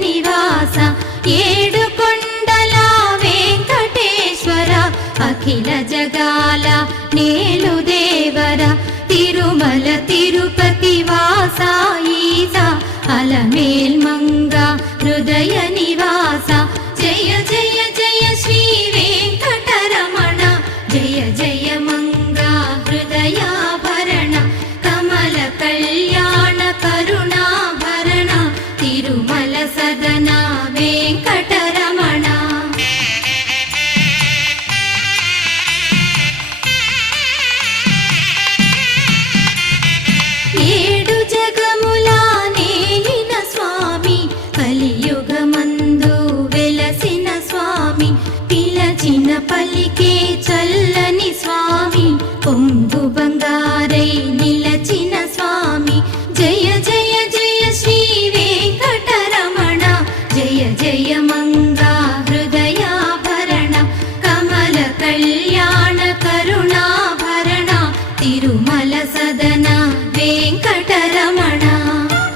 నివాస ఏడుకొండల వెంకటేశ్వర అఖిల జగాల నేలు దేవర తిరుమల తిరుపతి వాస ఈస అలమేల్ మంగ హృదయ నివాస జయ జయ జయ శ్రీ వెంకటరమణ జయ జయ మంగ హృదయాభరణ కమల కళ్యాణ కరుణాభరణ తిరుమల సదన వెంకటరమణ. ఏడు జగముల నేలిన స్వామి కలియుగమందు వెలసిన స్వామి పిలచిన పలికే చల్ల